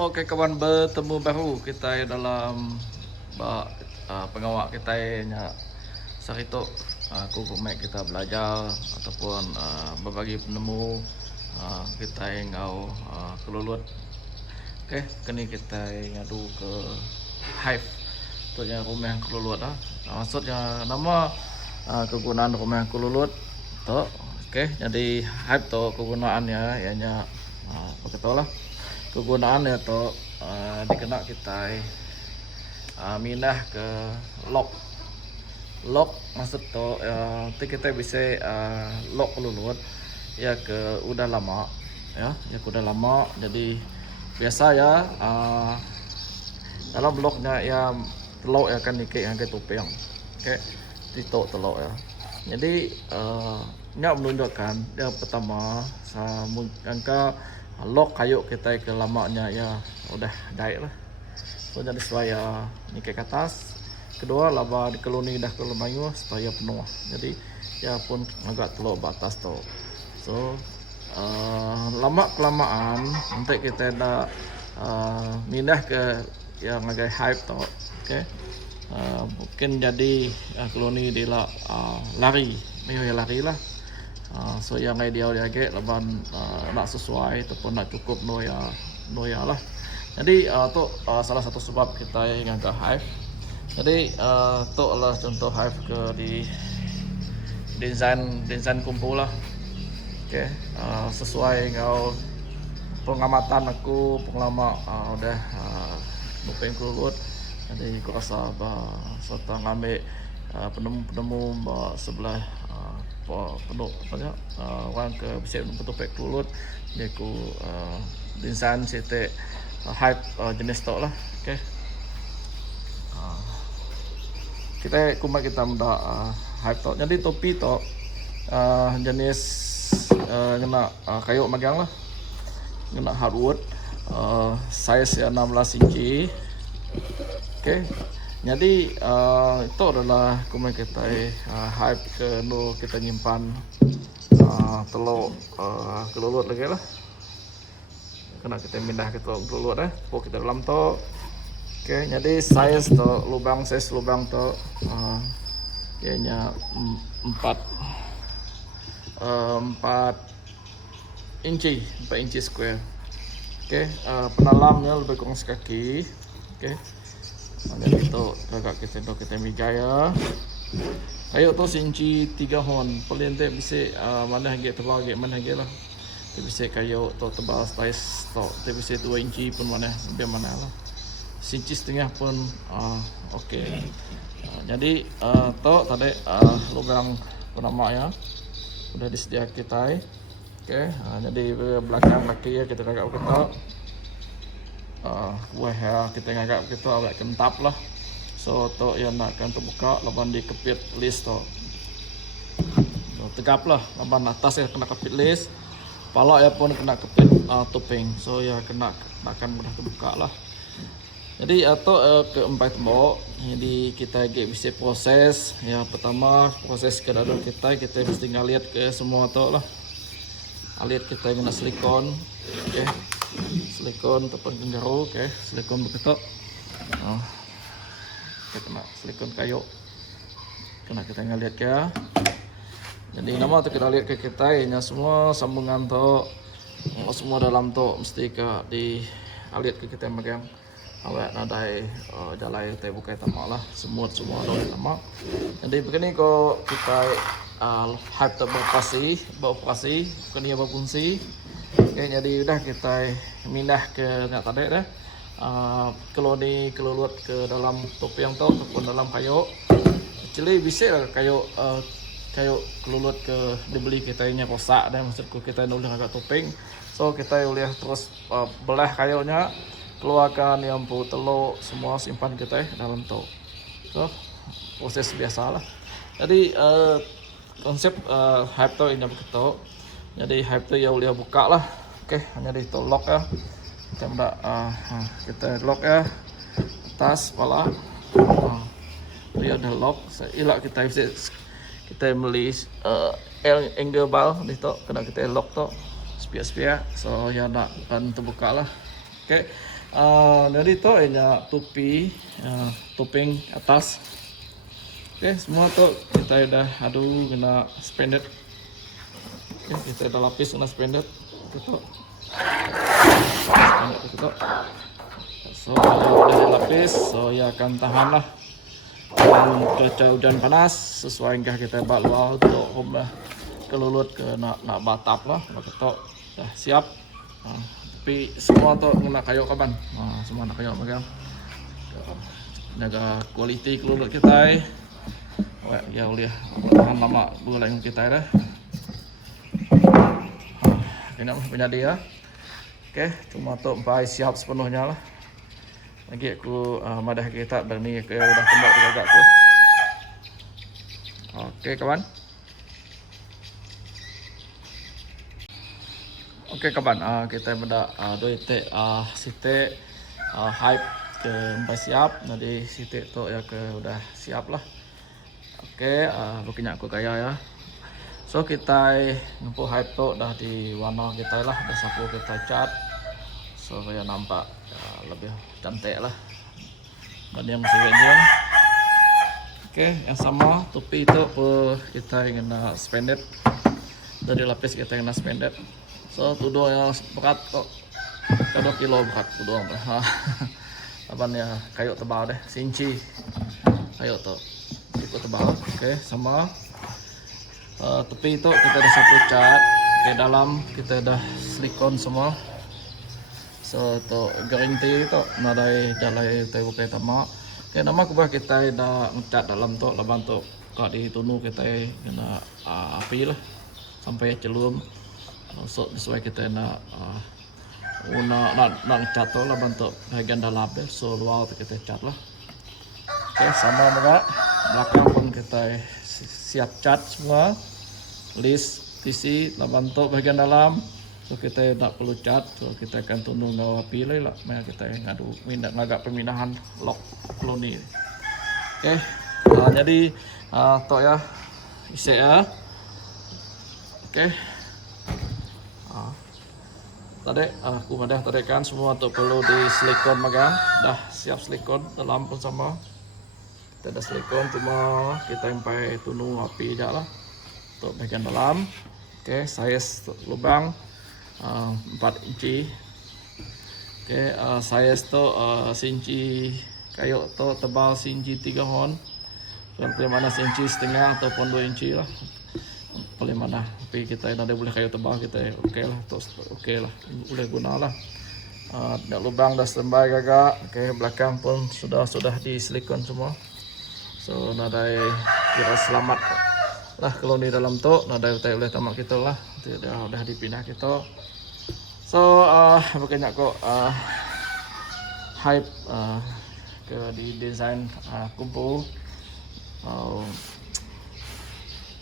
Oke kawan, bertemu baru kita dalam pengawak kita nya sarito aku kumek kita belajar ataupun berbagi penemu kita ngau kelulut. Oke, kini kita ngadu ke Hive tu yang rumah yang kelulut maksudnya nama kegunaan rumah yang kelulut tu. Oke, jadi Hive tu kegunaannya ianya lah kegunaan itu dikena kita mindah ke lock maksud tu kita bisa lock lulut ya ke udah lama ya ke udah lama. Jadi biasa ya dalam bloknya ya telok ya kan nikik yang ke topeng. Oke, titok telok ya. Jadi nyak menunjukkan yang pertama angka lock kayu kita ke lamanya ya udah daik lah. So jadi supaya nikik ke atas. Kedua laba di koloni dah ke lumayu supaya penuh. Jadi ya pun agak telok batas tu. So lama kelamaan nanti kita dah mindah ke yang agak Hive tu. Okay. Mungkin jadi koloni dia lari, ya lari lah. So yang ideal dia agak leban nak sesuai ataupun nak cukup noya lah. Jadi tu salah satu sebab kita yang agak Hive. Jadi tu adalah contoh Hive ke di desain kumpul lah. Okay. Sesuai dengan pengamatan aku pengalaman udah nupeng kelulut. Jadi aku rasa serta ngambil penemu sebelah penuh orang ke bisa betul pek kelulut dia ku desain sete Hive jenis tok lah. Okay. Kita kumat kita muda Hive tok. Jadi topi tok jenis kena kayu magang lah, kena hardwood, size 16 inci. Okay. Jadi itu adalah kumat kita Hive ke no kita nyimpan telur kelulut lagi lah. Kena kita pindah ke kelulut pokok kita dalam tu. Okay. Jadi size tu lubang tu ianya 4 inci square. Okay. Penalamnya lebih kurang sekaki. Okay. Jadi itu agak kita mijaya. Kayu tu inci 3 hon. Paling tak bisa mana lagi tebal lagi mana lagi lah. Dia bisa kayu tu tebal size tu. Dia bisa 2 inci pun mana lebih mana lah. Inci setengah pun okey. Jadi tu tadi lubang penama ya sudah disediakan kita. Okey. Jadi belakang kaki ya kita agak kita kita agak kita agak kentap lah. So tu yang nak kan terbuka laban dikepit list tu. So, tegap lah laban atas ya kena kepit list. Kepala ya pun kena kepit topeng. So ya kena akan mudah terbuka lah. Jadi atau keempat tembok. Jadi kita bisa proses. Ya pertama proses ke dalam kita mesti ngaliat ke semua tu lah. Alit kita kena silikon. Okay. Silikon ataupun genggaro. Okay. Silikon begitu. Kita kena silikon kayu. Kena kita ngaliat ke. Jadi nama tu kita lihat ke kita ini semua sambungan tu semua dalam tu mesti ke di alit ke kita megang. Awak nadai jalai kita buka tamak lah semua ada tamak. Jadi begini ko kita Hive tu beroperasi bukan dia berfungsi. Okay, jadi udah kita mindah ke nak tadi dah koloni kelulut ke dalam topi yang tu ataupun dalam kayu. Actually bisa lah kayu kelulut ke dibeli kita ini rosak dan maksudku kita nulis agak topeng. So kita boleh terus belah kayunya, keluarkan yang telur semua simpan kita dalam tu. So proses biasa lah. Jadi konsep Hive tu ini begitu. Jadi Hive tu ya boleh buka lah. Okay, hanya di lock ya. Kita lock ya atas kepala. Dia ada lock. Ilak kita beli angle bar di tu kena kita lock tu spiak. So ya nak kan terbuka lah. Okay. Jadi tu hanya topi, topeng atas. Oke, semua tu kita dah adu kena spanded. Oke, kita dah lapis kena spanded. Itu. Spanded itu. So kalau udah dilapis, so ya akan tahan lah. Cuaca hujan panas sesuai enggak kita buat luar untuk rumah kelulut ke nak batap lah. Kita dah siap. Tapi semua tu kena kayu kaban. Semua nak kayu bagian. Jaga kualiti kelulut kita. Ya boleh tahan lama dua lain kita dah. Kena punya dia. Okey, cuma tu sampai siap sepenuhnya lah. Lagi aku madah kita dan ni aku dah tembak agak tu. Okey kawan. Okey kawan, kita dah dua titik sitik hype ke sampai siap. Jadi sitik tu ya ke udah siap lah. Okey, bukannya aku kaya ya. So kita nampu hype tu dah di warna kita lah, dah sapu kita cat. So supaya nampak lebih cantik lah. Dan yang sebelumnya. Okey, yang sama topi tu kita kena spanded. Dari lapis kita kena spanded. So tudung yang berat kok 2 kilo berat tudung. Abang ya kayu tebal deh, sinci kayu tu cukup tebal. Okey, sama tepi tu kita dah sapu cat. Okey, dalam kita dah silikon semua. So tu guarantee tu nadai dalai tu bukan tamak. Okey, nama kubah kita dah ngecat dalam tu laban tu kau di tunu kita kena api lah sampai celum. So sesuai kita nak nak cat tu laban tu bahagian dalam so luar tu kita cat lah. Okey, sama juga belakang pun kita siap cat semua. List PC laban tu bahagian dalam. So kita tak perlu cat, so kita akan tunduk dengan api lah. Maka kita ngadu minat agak pemindahan lock koloni. Okey. Jadi tu ya isi ya. Okey. Tadi aku dah tadi kan semua tu perlu di silikon magang. Dah siap silikon dalam pun sama. Kita dah silikon cuma kita sampai tunduk api je lah. Untuk bahagian dalam. Okey, size lubang 4 inci. Okey, size tu sinci kayu tu tebal sinci 3 hon. Paling mana sinci setengah ataupun 2 inci lah. Paling mana. Tapi kita ada boleh kayu tebal kita okey lah, tu okey lah. Boleh guna lah. Dah lubang dah standby gagak. Okey, belakang pun sudah di silikon semua. So nadai kira selamat lah kalau di dalam tu nadai boleh tamak kita lah. Dah dipindah kita. So bukannya kok hype ke di desain kumpul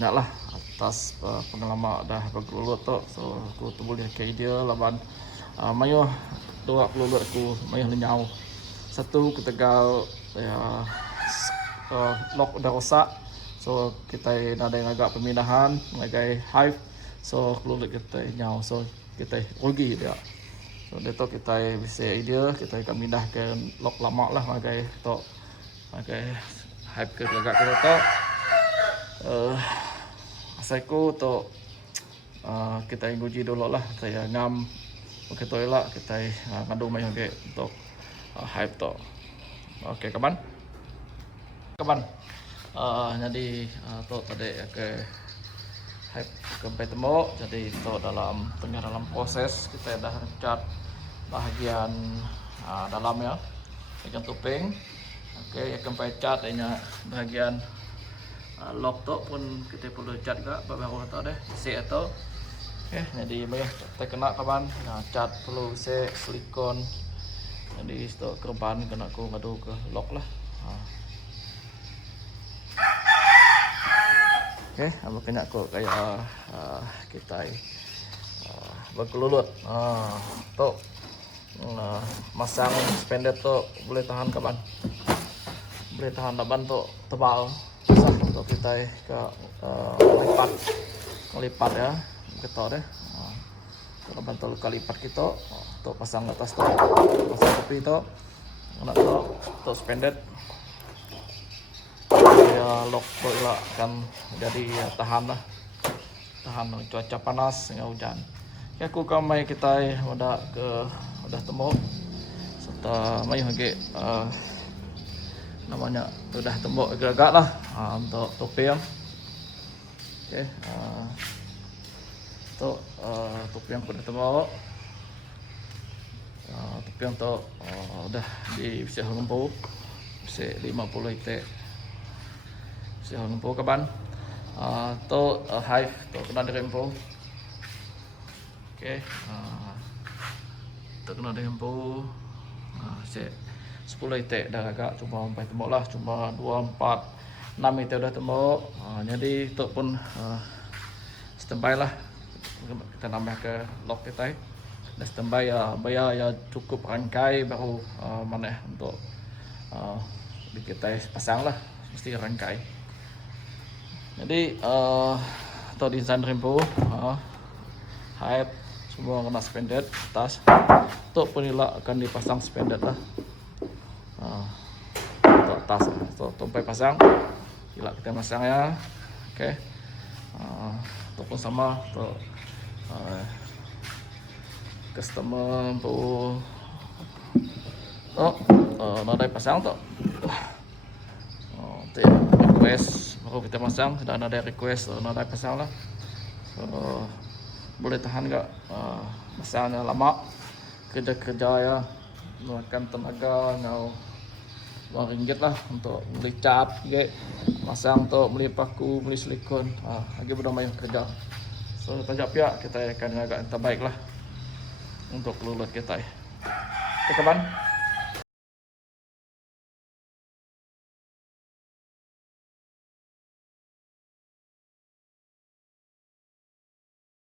nak lah atas pengalaman dah berkelulut tu. So aku tu boleh ke idea laban mayu 2 pelulut aku mayu lenyau. Satu ketegal ya lock dah rosak. So kita ada agak pemindahan sebagai hive. So kelulut kita nyau. So kita rugi dia. So dia tu kita bisa idea kita akan pindah ke lock lama lah sebagai tu sebagai hive ke agak kita tu. Asaiku tu kita uji dulu lah. Saya ngam ke toilet kita ngadu mai ke untuk hive tu. Okey kawan. Kawan. Jadi tu tadi ke hype sampai temu. Jadi tu tengah dalam proses kita dah cat bahagian dalam ya, bahagian topeng. Okey, sampai cat bahagian lock tu pun kita perlu cat juga baru tu deh isi itu. Okey, jadi kita kena kawan cat perlu isi silikon. Jadi tu kerban kena aku ngadu ke lock lah. Okey, makanya aku kayak kita berkelulut. Tu masang spanded tu boleh tahan kawan. Boleh tahan laban tu tebal. Susah untuk kita ke lipat ya. Betul deh. Kalau bantal luka lipat kita, untuk pasang atas tu, pasang tepi tu, nak tu suspended. Ya lock tu lah kan jadi tahan lah, tahan cuaca panas dengan hujan. Ya aku kamai kita udah temu serta mai lagi namanya udah tembok agak-agak lah untuk topi yang okey untuk topi yang udah tembok topi yang tu udah di bisa lembu bisa 50 itek bisa lembu kaban tu hive tu kena di lembu okey tu kena di lembu saya 10 itek dah agak cuma sampai tembok lah, cuma 2, 4, 6 itek udah tembok. Jadi itu pun standby lah, kita nambah ke lock kita. Dah standby ya, bayar ya cukup rangkai baru mana untuk kita pasang lah, mesti rangkai. Jadi atau design rempo, hype semua kena suspended atas. Untuk penilak akan dipasang suspended lah. Untuk atas, untuk tumpai pasang, gila kita pasang ya, oke. Ataupun sama untuk customer untuk nadai pasang tu, request baru kita pasang, sudah ada request nadai pasang lah, boleh tahan enggak pasangnya lama, kerja ya, makan tenaga ngau RM2 lah untuk beli cat, pasang tu, beli paku, beli silikon, lagi belum banyak kerja. So tajak pihak kita akan agak terbaik lah untuk lulus kita. Oke kawan.